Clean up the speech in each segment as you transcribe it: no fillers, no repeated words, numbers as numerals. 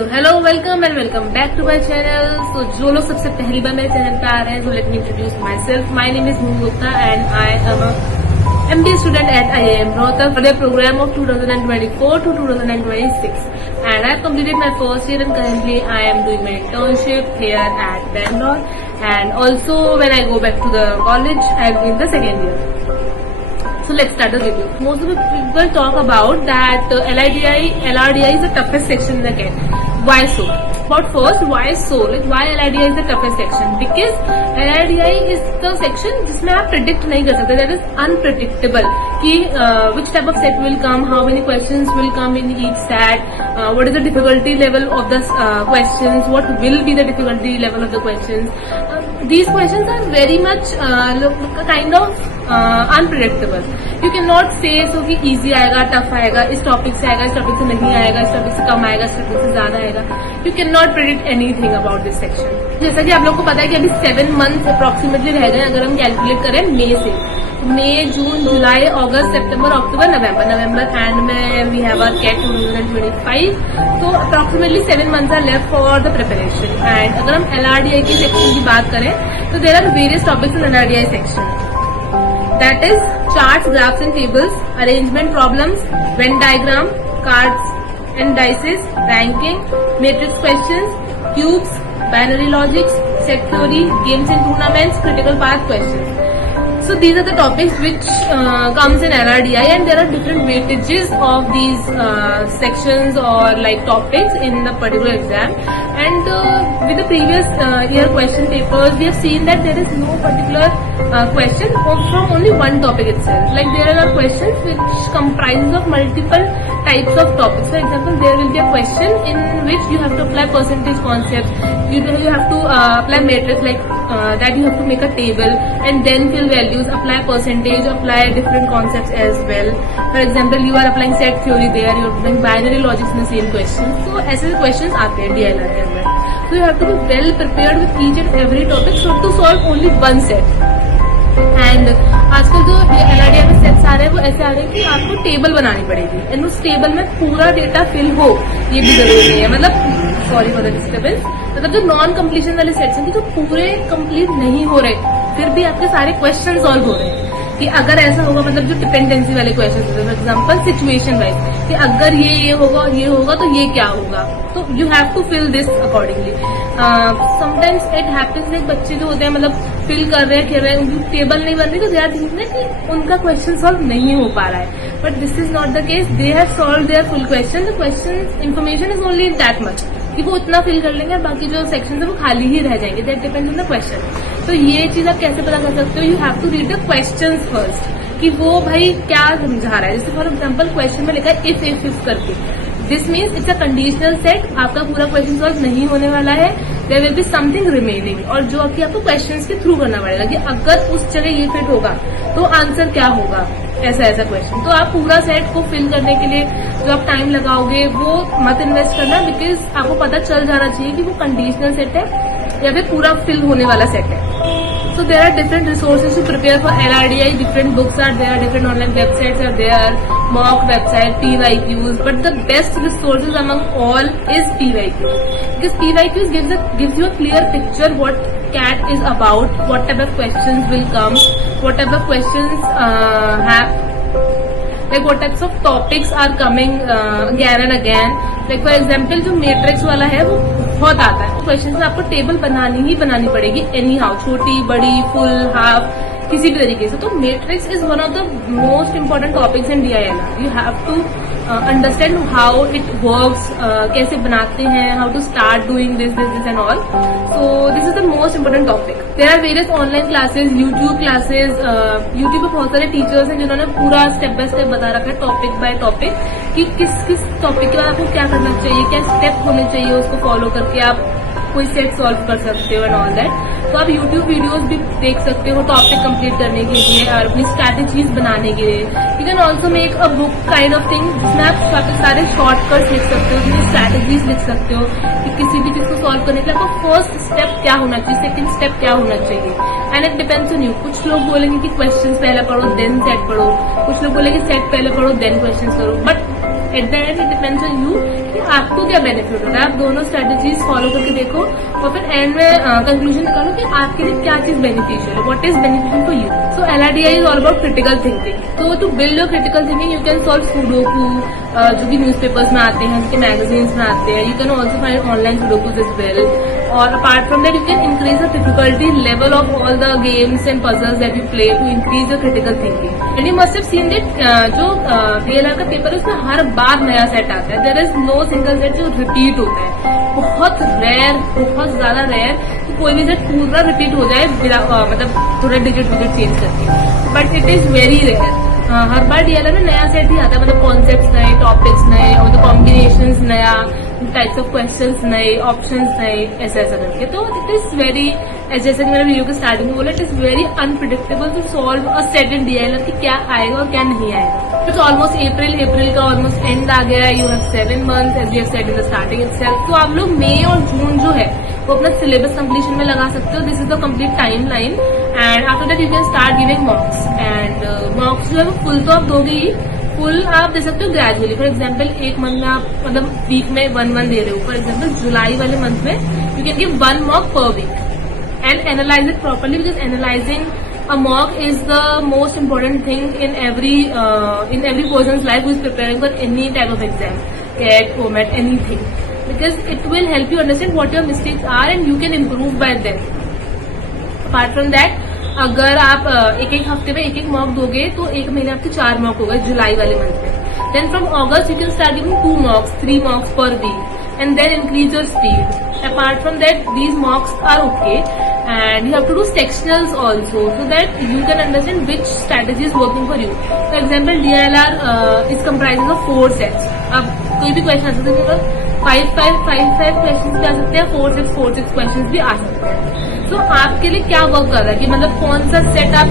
So hello welcome and welcome back to my channel. So जो लोग सबसे पहली बार मेरे चैनल पे आ रहे हैं, so let me introduce myself. My name is Moon Gupta and I am a MBA student at IIM Rohtak for the program of 2024 to 2026. And I have completed my first year and currently I am doing my internship here at Bangalore. And also when I go back to the college, I am doing the second year. So let's start the review. Most of the people talk about that LRDI is the toughest section in the CAT. Why so? But first, why so? Like why LRDI is the toughest section? Because LRDI is the section जिसमें आप predict नहीं कर सकते. That is unpredictable. कि which type of set will come, how many questions will come in each set, what is the difficulty level of the questions, what will be the difficulty level of the questions. These questions are very much kind of unpredictable. You cannot say so कि easy आएगा, tough आएगा, इस topic से आएगा, इस topic से नहीं आएगा, इस टॉपिक से कम आएगा, इस टॉपिक से ज्यादा आएगा. You cannot predict anything about this section. जैसा कि आप लोग को पता है कि अभी 7 months अप्रोक्सीमेटली रह गए अगर हम कैलकुलेट करें मई से. मई, जून, जुलाई, अगस्त, सितंबर, अक्टूबर, नवंबर एंड में वी हैव आवर कैट 2025. तो approximately 7 months are left for the preparation. And अगर हम LRDI की सेक्शन की बात करें तो there are various topics in LRDI section. That is charts, graphs and tables, arrangement problems, Venn diagram, cards and dices, ranking, matrix questions, cubes, binary logics, set theory, games and tournaments, critical path questions. So these are the topics which comes in LRDI, and there are different weightages of these sections or like topics in the particular exam. And with the previous year question papers, we have seen that there is no particular question from only one topic itself. Like there are questions which comprises of multiple types of topics. For example, there will be a question in which you have to apply percentage concepts. You have to apply matrix like that. You have to make a table and then fill values, apply percentage, apply different concepts as well. For example, you are applying set theory there, you are applying binary logics in the same question. So ऐसे questions आते हैं DLR के अंदर. So you have to be well prepared with each and every topic so to solve only one set. And आजकल जो LRDI में sets आ रहे हैं वो ऐसे आ रहे हैं कि आपको टेबल बनानी पड़ेगी एंड उस टेबल में पूरा डेटा फिल हो, ये भी जरूरी नहीं है. मतलब सॉरी फॉर द डिस्टर्बेंस. मतलब जो नॉन कम्प्लीशन वाले सेट्स हैं कि जो पूरे कंप्लीट नहीं हो रहे फिर भी आपके सारे क्वेश्चन सॉल्व हो रहे हैं कि अगर ऐसा होगा, मतलब जो डिपेंडेंसी वाले क्वेश्चन होते हैं, फॉर एग्जाम्पल सिचुएशन वाइज कि अगर ये होगा और ये होगा तो ये क्या होगा. तो you have to fill this accordingly. Sometimes it happens like बच्चे जो होते हैं मतलब फिल कर रहे हैं, खेल रहे हैं, उनकी टेबल नहीं बन रही तो दे आर थिंकिंग कि उनका क्वेश्चन सॉल्व नहीं हो पा रहा है. But this is not the case. They have solve their full question. The question information is only that much कि वो उतना फिल कर लेंगे और बाकी जो सेक्शन है वो खाली ही रह जाएंगे. That depends on the question. तो ये चीज आप कैसे पता कर सकते हो? You have to read the question first कि वो भाई क्या समझा रहा है. जैसे फॉर एग्जाम्पल क्वेश्चन में लिखा है इफ करके. This means it's a conditional set. आपका पूरा क्वेश्चन सॉल्व नहीं होने वाला है. There will be something remaining और जो आपकी आपको क्वेश्चंस के थ्रू करना पड़ेगा कि अगर उस जगह ये फिट होगा तो आंसर क्या होगा. ऐसा क्वेश्चन. तो आप पूरा सेट को फिल करने के लिए जो आप टाइम लगाओगे वो मत इन्वेस्ट करना, बिकॉज आपको पता चल जाना चाहिए कि वो कंडीशनल सेट है या फिर पूरा फिल होने वाला सेट है. So there are different resources to prepare for LRDI. Different books are there, different online websites are there, mock website, PYQs. But the best resources among all is PYQs, because PYQs gives you a clear picture what CAT is about, what type of questions will come, what type of questions like what types of topics are coming again and again. Like for example, जो matrix वाला है वो बहुत आता है. Question में आपको table बनानी पड़ेगी एनी हाउ, छोटी, बड़ी, फुल, हाफ, किसी भी तरीके से. तो matrix is one of the most important topics in DILR. You have to understand how it works, कैसे बनाते हैं, how to start doing this and all. So this is the most important topic. There are various online classes, YouTube classes. YouTube पे बहुत सारे teachers हैं जिन्होंने पूरा step by step बता रखा है टॉपिक बाय टॉपिक कि किस टॉपिक के बाद आपको क्या करना चाहिए, क्या स्टेप होने चाहिए, उसको फॉलो करके आप कोई सेट सॉल्व कर सकते हो एंड ऑल दैट. तो आप यूट्यूब वीडियोस भी देख सकते हो टॉपिक कंप्लीट करने के लिए और अपनी स्ट्रैटेजीज बनाने के लिए. You can also make a book kind of thing जिसमें आप काफी सारे शॉर्टकट्स लिख सकते हो, जिसमें स्ट्रैटेजीज लिख सकते हो कि किसी भी चीज को सॉल्व करने के लिए आपको फर्स्ट स्टेप क्या होना चाहिए, सेकंड स्टेप क्या होना चाहिए. And it depends on you. कुछ लोग बोलेंगे कि क्वेश्चंस पहले पढ़ो देन सेट पढ़ो, कुछ लोग बोलेंगे सेट पहले पढ़ो देन क्वेश्चंस करो. But at the end it depends on you कि आपको क्या बेनिफिट होता है। आप दोनों स्ट्रेटेजीज फॉलो करके देखो और फिर एंड में कंक्लूजन निकालो कि आपके लिए क्या चीज बेनिफिशियल है, what is beneficial for you. So LRDI is all about critical thinking. तो to build your critical thinking you can solve sudoku, जो भी न्यूज़पेपर्स में आते हैं, जो मैगजीन्स में आते हैं। You can also find online sudokus as well. और apart from that you can increase the difficulty level of all the games and puzzles that you play to increase your critical thinking. And you must have seen that जो DLR का paper है उसमें हर बार नया set आता है। There is no single set जो रिपीट होता है। बहुत रेयर, बहुत ज्यादा रेयर कि कोई भी सेट पूरा रिपीट हो जाए मतलब थोड़ा डिजिट चेंज करके, but it is very rare. हर बार DLR में नया सेट ही आता है, मतलब कॉन्सेप्ट्स नए, टॉपिक्स नए, और मतलब कॉम्बिनेशंस नया, टाइप्स ऑफ क्वेश्चंस नए, ऑप्शंस नए, ऐसा करके। तो इट इज वेरी, जैसे कि मैंने वीडियो के स्टार्टिंग में बोला, it is very unpredictable to solve a set in DLR कि क्या आएगा और क्या नहीं आएगा। इट्स ऑलमोस्ट अप्रैल का ऑलमोस्ट एंड आ गया है। You have 7 months as you have said in the starting itself. तो आप लोग मई और जून जो है वो अपना सिलेबस कंप्लीशन में लगा सकते हो। This is the complete time line and after that you can start giving मॉक्स। And मॉक्स जो है वो फुल तो आप दोगे ही, फुल आप दे सकते हो ग्रेजुअली। फॉर एग्जाम्पल एक मंथ में आप मतलब वीक में 1 दे रहे हो। फॉर एग्जाम्पल जुलाई वाले मंथ में you can give 1 mock per week and analyze it properly, because analyzing a mock is the most important thing in every person's life who is preparing for any type of exam, CAT, COMAT, anything, because it will help you understand what your mistakes are and you can improve by them. Apart from that, अगर आप एक हफ्ते में एक mock दोगे तो एक महीने आपके 4 मॉक हो गए जुलाई वाले मंथ में। Then from August you can start giving 2 mocks, 3 mocks per week, and then increase your speed. Apart from that, these mocks are okay, and you have to do sectionals also, so that you can understand which strategy is working for you. For example, DLR is comprising of 4 sets. अब कोई भी question आ सकता है, 5 question भी आ सकते हैं, 4 6 question भी आ सकते हैं। तो आपके लिए क्या वर्क कर रहा है कि मतलब कौन सा सेट आप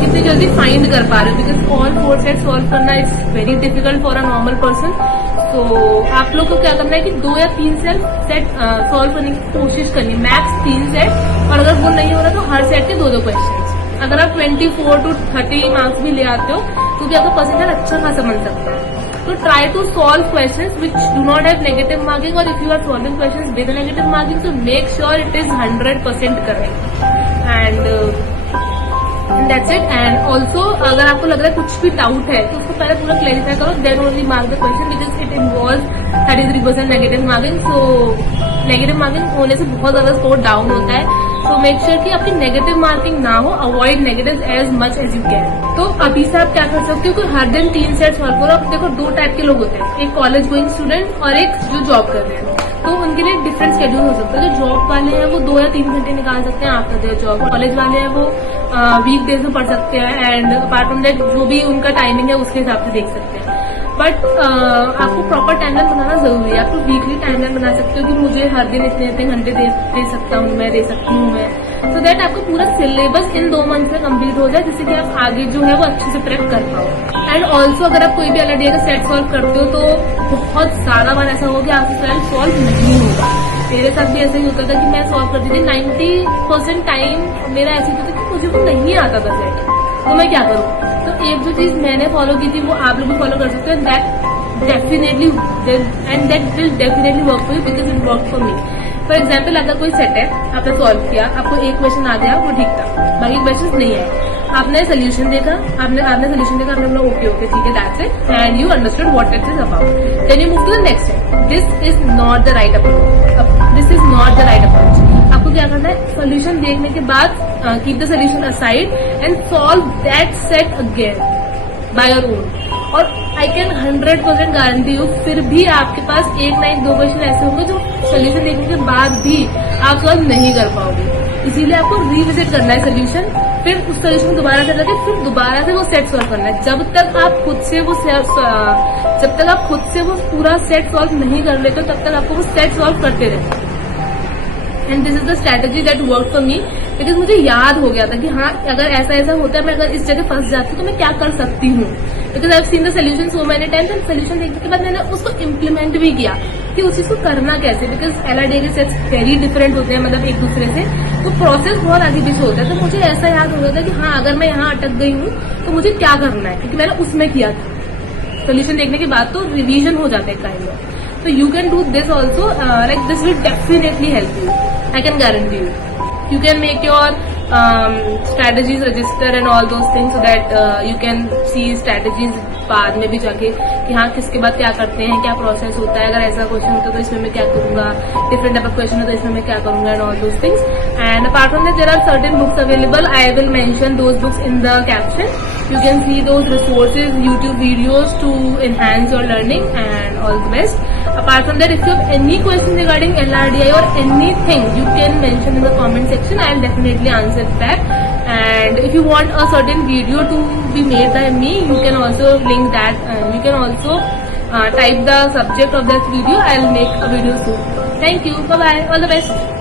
कितनी जल्दी फाइंड कर पा रहे हो, बिकॉज ऑल 4 सेट सॉल्व करना is very difficult for a normal person. तो आप लोग को क्या करना है कि 2 या 3 सेट सॉल्व करने की कोशिश करनी, मैक्स 3 सेट। और अगर वो नहीं हो रहा तो हर सेट के 2 क्वेश्चन। अगर आप 24 to 30 मार्क्स भी ले आते हो तो भी आपका परसेंटेज अच्छा खासा बन सकता है। तो try to solve questions which do not have negative marking, और if you are solving questions with negative marking तो make sure it is 100% correct. And that's it. And also अगर आपको लग रहा है कुछ भी डाउट है तो उसको पहले पूरा क्लैरिफाई करो, then only mark the question, because it involve 33% negative marking. So negative marking होने से बहुत ज्यादा स्कोर डाउन होता है। तो मेक श्योर कि आपकी नेगेटिव मार्किंग ना हो, avoid negative as much as you can. तो अभी से आप क्या कर सकते हो कि हर दिन 3 सेट सॉल्व करो। अब देखो 2 टाइप के लोग होते हैं, एक कॉलेज गोइंग स्टूडेंट और एक जो जॉब कर रहे हैं। तो उनके लिए डिफरेंट शेड्यूल हो सकता है। जो जॉब वाले हैं वो 2 या 3 घंटे निकाल सकते हैं आफ्टर देयर जॉब। कॉलेज वाले हैं वो वीक डेज में पढ़ सकते हैं, एंड अपार्ट फ्रॉम दैट जो भी उनका टाइमिंग है उसके हिसाब से देख सकते हैं। बट आपको प्रॉपर टाइमलाइन बनाना जरूरी है। आप तो वीकली टाइमलाइन बना सकते हो कि मुझे हर दिन इतने घंटे दे सकता हूँ मैं, दे सकती हूँ मैं, सो दैट आपको पूरा सिलेबस इन 2 मंथ में कंप्लीट हो जाए, जिससे कि आप आगे जो है वो अच्छे से प्रेप कर पाओ। एंड ऑल्सो अगर आप कोई भी LRDI का सेट सॉल्व करते हो तो बहुत सारा बार ऐसा होगा कि आपसे सेट सॉल्व नहीं होगा। मेरे साथ भी ऐसा ही होता था कि मैं सॉल्व करती थी, 90% टाइम मेरा ऐसे होता था कि मुझे वो नहीं आता था सेट, तो मैं क्या करूँ। तो एक जो चीज मैंने फॉलो की थी वो आप लोग भी फॉलो कर सकते हैं, that definitely and that will definitely work for you, because it work for me. For example अगर कोई सेट है आपने सॉल्व किया, आपको एक क्वेश्चन आ गया वो ठीक था, बाकी क्वेश्चन नहीं है, आपने सोल्यूशन देखा, आपने सोल्यूशन देखा, आपने बोला ओके ठीक है that's it, and you understood what it is about. Then you move to the next step. This is not the right approach, this is not the right approach. आपको क्या करना है, सोल्यूशन देखने के बाद keep the solution aside and solve that set again by your own. और I can 100% guarantee you फिर भी आपके पास 1 ना 2 क्वेश्चन ऐसे होंगे जो सोल्यूशन देखने के बाद भी आप सॉल्व नहीं कर पाओगे। इसीलिए आपको रिविजिट करना है सोल्यूशन, फिर उस सोल्यूशन को दोबारा से लगे, फिर दोबारा से वो सेट सॉल्व करना है। जब तक आप खुद से वो पूरा सेट सॉल्व नहीं कर लेते तब तक आपको वो सेट सॉल्व करते रहना। And this is the strategy that work for me, because मुझे याद हो गया था कि हाँ अगर ऐसा होता है, मैं अगर इस जगह फंस जाती हूँ तो मैं क्या कर सकती हूँ, because I have seen the solution so many times. And solution देखने के बाद मैंने उसको इम्प्लीमेंट भी किया कि उस चीज को करना कैसे, बिकॉज LRDI के सेट्स वेरी डिफरेंट होते हैं, मतलब एक दूसरे से, तो प्रोसेस बहुत आगे पीछे होता है। तो मुझे ऐसा याद हो गया था कि हाँ अगर मैं यहाँ अटक गई हूँ तो मुझे क्या करना है, क्योंकि मैंने उसमें किया था। सोल्यूशन देखने के बाद तो रिवीजन हो जाता है kind of. So you can do this also. Like this will definitely help you. I can guarantee you. You can make your strategies register and all those things so that you can see strategies बाद में भी जाके कि हाँ किसके बाद क्या करते हैं, क्या प्रोसेस होता है. अगर ऐसा क्वेश्चन होता है तो इसमें मैं क्या करूंगा, डिफरेंट टाइप ऑफ क्वेश्चन है तो इसमें मैं क्या करूंगा and all those things. And apart from that there are certain books available. I will mention those books in the caption. You can see those resources, YouTube videos to enhance your learning and all the best. Apart from that, if you have any question regarding LRDI or anything, you can mention in the comment section. I will definitely answer that. And if you want a certain video to be made by me, you can also link that. You can also type the subject of that video. I will make a video soon. Thank you. Bye bye. All the best.